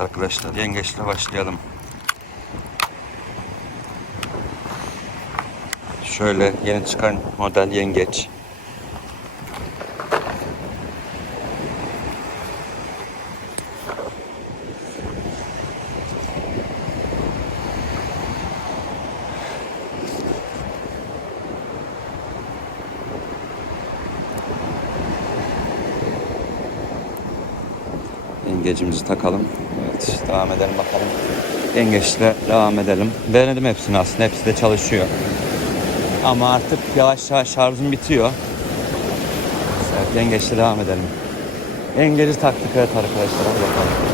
Arkadaşlar yengeçle başlayalım. Şöyle yeni çıkan model yengeç. Yengecimizi takalım. Evet devam edelim bakalım. Yengeçle devam edelim. Denedim hepsini aslında. Hepsi de çalışıyor. Ama artık yavaş yavaş şarjım bitiyor. Evet, yengeçle devam edelim. Yengeci taktık evet arkadaşlar. Hadi bakalım.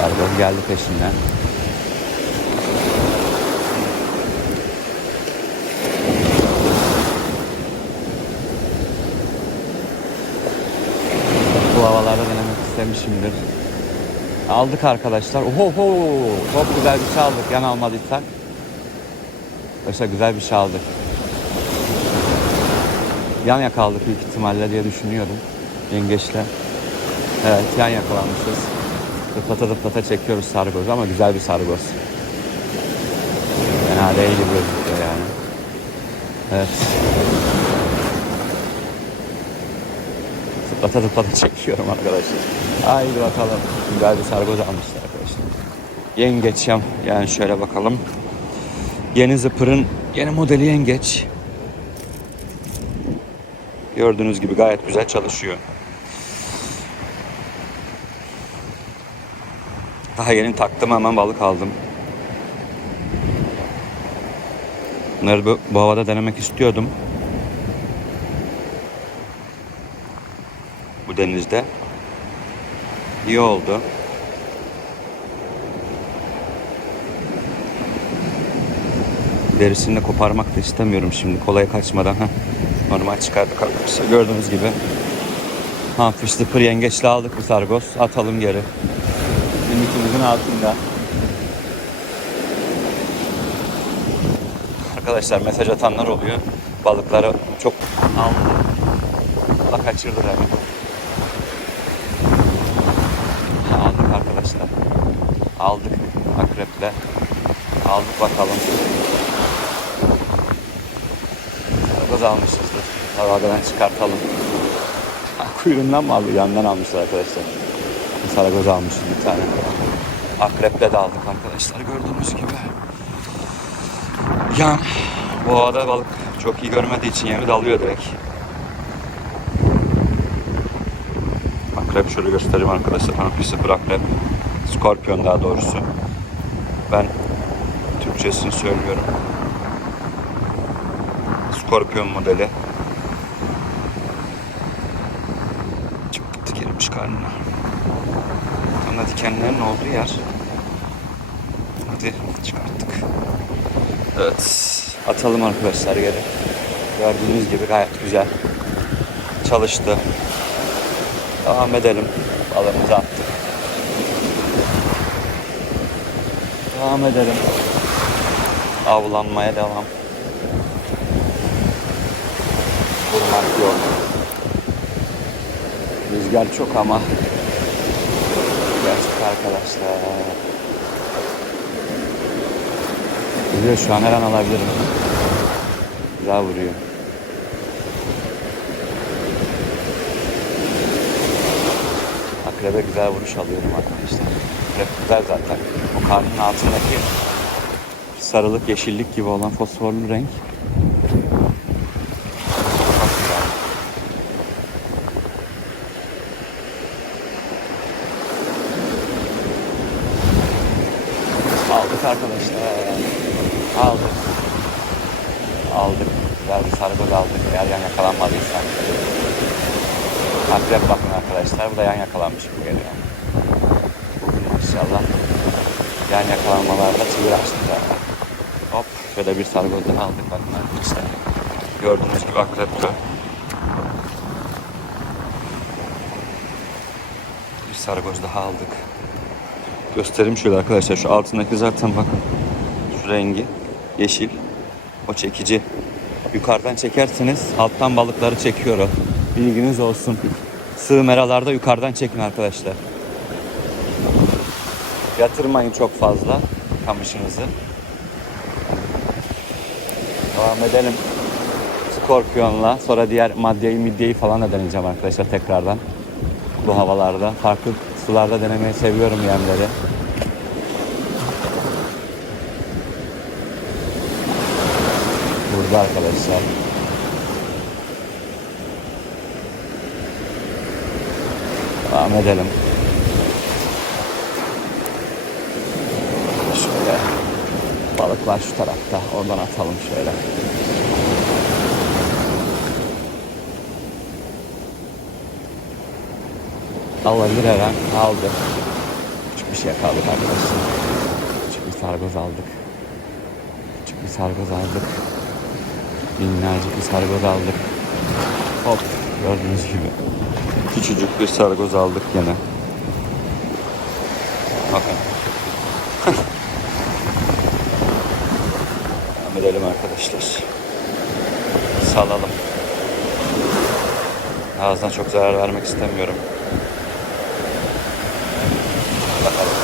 Sargoz geldi peşinden. Bu havalarda denemek istemişimdir. Aldık arkadaşlar. Oho ho, çok güzel bir şey aldık yan almadıysak. Başka güzel bir şey aldık. Yan yakaldık büyük ihtimalle diye düşünüyorum. Yengeçle. Evet yan yakalanmışız. Dıplata dıplata çekiyoruz sargozu ama güzel bir sargoz. Fena değil gibi gözüküyor yani. Evet. Dıplata dıplata çekiyorum arkadaşlar. Haydi bakalım. Güzel bir sargoz almışlar arkadaşlar. Yengeç yam. Yani şöyle bakalım. Yeni zıpırın yeni modeli yengeç. Gördüğünüz gibi gayet güzel çalışıyor. Daha yeni taktım hemen balık aldım. Bunları bu, bu havada denemek istiyordum. Bu denizde. İyi oldu. Derisini de koparmak da istemiyorum şimdi kolay kaçmadan. Heh. Normal çıkardık arkadaşlar gördüğünüz gibi. Hafif sıfır yengeçle aldık bir sargoz. Atalım geri limitimizin altında. Arkadaşlar mesaj atanlar oluyor. Balıkları çok aldı. Allah kaçırdı yani. Aldık arkadaşlar. Aldık akreple. Aldık bakalım. Sargoz almışızdır. Havadan çıkartalım. Kuyruğundan mı aldı? Yandan almışlar arkadaşlar. Sargoz almışız bir tane. Akreple de aldık arkadaşlar gördüğünüz gibi. Yani bu havada balık çok iyi görmediği için yemi dalıyor direkt. Akrep şöyle göstereyim arkadaşlar. Hafif sıfır akrep. Skorpiyon daha doğrusu. Ben Türkçesini söylüyorum. Skorpiyon modeli. Çok dikilmiş karnına. Tam da dikenlerin olduğu yer. Hadi çıkarttık. Evet. Atalım arkadaşlar geri. Gördüğünüz gibi gayet güzel. Çalıştı. Devam edelim. Balığımızı attık. Devam edelim. Avlanmaya devam. Vurmak yok. Rüzgar çok ama arkadaşlar. Vuruyor şu an her an alabilirim. Güzel vuruyor. Akrebe güzel vuruş alıyorum arkadaşlar. Akrep güzel zaten. O karnın altındaki sarılık, yeşillik gibi olan fosforlu renk. Çok güzel. Aldık arkadaşlar. Aldık. Aldık. Güzel bir sargoz aldık. Eğer yan yakalanmadıysa. Akrep bakın arkadaşlar. Bu da yan yakalanmış gibi geliyor. İnşallah yan yakalanmalarda çığır açtı zaten. Hop. Şöyle bir sargoz daha aldık bakın arkadaşlar. Gördüğünüz gibi akrep bu. sargoz daha aldık. Göstereyim şöyle arkadaşlar. Şu altındaki zaten bakın. Şu rengi yeşil. O çekici. Yukarıdan çekerseniz alttan balıkları çekiyor o. Bilginiz olsun. Sığ meralarda yukarıdan çekin arkadaşlar. Yatırmayın çok fazla kamışınızı. Devam edelim. Skorpiyonla sonra diğer maddeyi midyeyi falan da deneyeceğim arkadaşlar tekrardan. Bu havalarda. Farklı sularda denemeyi seviyorum yemleri. Burada arkadaşlar. Devam edelim. Şöyle. Balıklar şu tarafta. Oradan atalım şöyle. Alabilir her. Aldı. Küçük bir şey yakaladık arkadaşlar. Küçük bir sargoz aldık. Küçük bir sargoz aldık. Minnacık bir sargoz aldık. Hop gördüğünüz gibi. Küçücük bir sargoz aldık yine. Bakın. Devam edelim arkadaşlar. Salalım. Ağzına çok zarar vermek istemiyorum. Bakalım.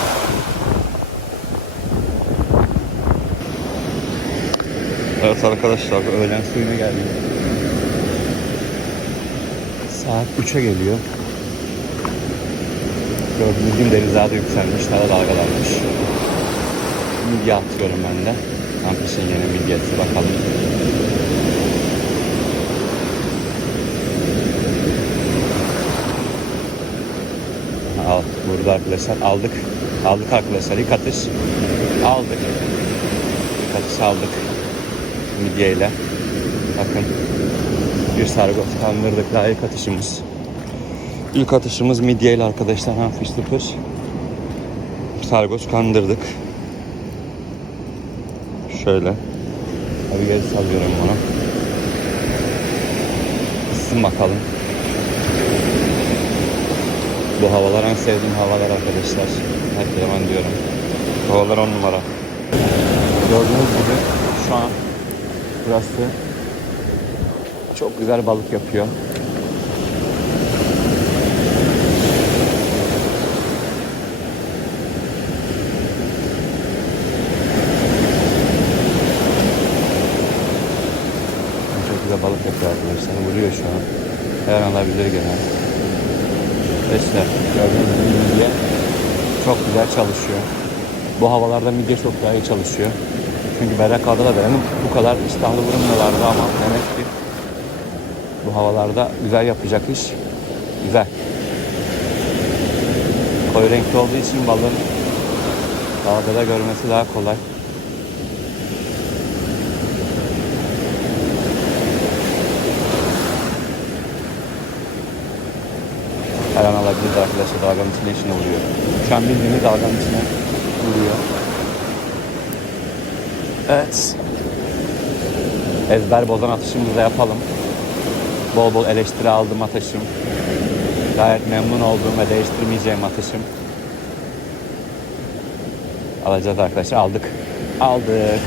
Evet arkadaşlar öğlen suyuna geldik. Saat 3'e geliyor. Gördüğünüz gibi deniz daha da yükselmiş, daha da dalgalanmış. Midye atıyorum ben de. Kampüsün yeni midyesi bakalım. Al, burada arkadaşlar aldık. Aldık arkadaşlar ilk atış. Aldık. İlk atış aldık. Midyeyle. Bakın. Bir sargoç kandırdık daha ilk atışımız. İlk atışımız midyeyle arkadaşlar hafif sıfır. Sargoç kandırdık. Şöyle. Abi geri sallıyorum bunu. Isın bakalım. Bu havalar en sevdiğim havalar arkadaşlar. Her zaman diyorum. Bu havalar on numara. Gördüğünüz gibi şu an burası çok güzel balık yapıyor. Çok güzel balık yapıyor arkadaşlar. Vuruyor şu an. Her an alabilir gene. Arkadaşlar gördüğünüz gibi midye çok güzel çalışıyor. Bu havalarda midye çok daha iyi çalışıyor. Çünkü Berraka'da da benim bu kadar iştahlı vurmuyorlardı ama demek ki bu havalarda güzel yapacak iş güzel. Koyu renkli olduğu için balığın dalgada görmesi daha kolay. Her an alabiliriz arkadaşlar dalganın içine içine vuruyor. Şu an bildiğiniz dalganın içine vuruyor. Evet. Ezber bozan atışımızı da yapalım. Bol bol eleştiri aldım atışım. Gayet memnun olduğum ve değiştirmeyeceğim atışım. Alacağız arkadaşlar. Aldık. Aldık.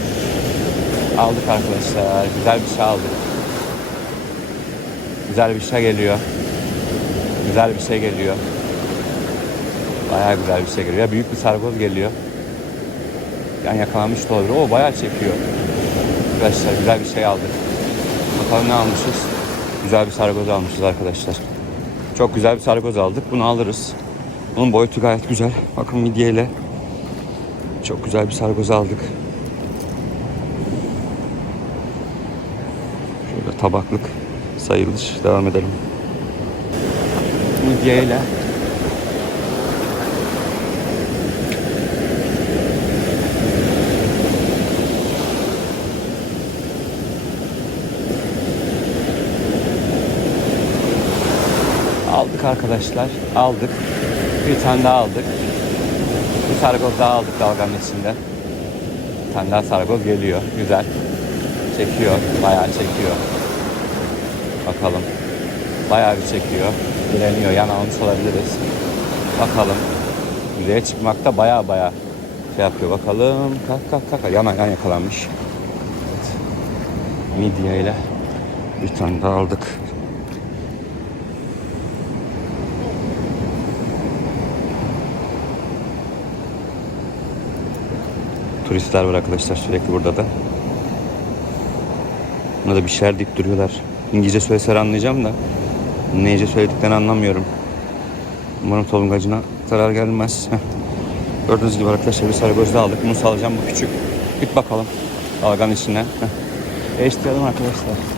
Aldık arkadaşlar. Güzel bir şey aldık. Güzel bir şey geliyor. Güzel bir şey geliyor. Bayağı güzel bir şey geliyor. Büyük bir sargoz geliyor. Yani yakalamış da olabilir. O bayağı çekiyor. Arkadaşlar güzel bir şey aldık. Bakalım ne almışız. Güzel bir sargoz almışız arkadaşlar. Çok güzel bir sargoz aldık. Bunu alırız. Bunun boyutu gayet güzel. Bakın midyeyle. Çok güzel bir sargoz aldık. Şöyle tabaklık sayılır. Devam edelim. Midyeyle. Arkadaşlar. Aldık. Bir tane daha aldık. Bir sargoz daha aldık dalganın içinde. Bir tane daha sargoz geliyor. Güzel. Çekiyor. Bayağı çekiyor. Bakalım. Bayağı bir çekiyor. Direniyor. Yan almış olabiliriz. Bakalım. Yüzeye çıkmakta baya baya şey yapıyor. Bakalım. Kalk kalk kalk. Yana yan yakalanmış. Evet. Midye ile bir tane daha aldık. Turistler var arkadaşlar sürekli burada da. Buna da bir şeyler deyip duruyorlar. İngilizce söyleseler anlayacağım da neyce söylediklerini anlamıyorum. Umarım tolungacına zarar gelmez. Gördüğünüz gibi arkadaşlar bir sarı gözlü aldık. Bunu salacağım bu küçük. Git bakalım dalganın içine. Heh. Arkadaşlar.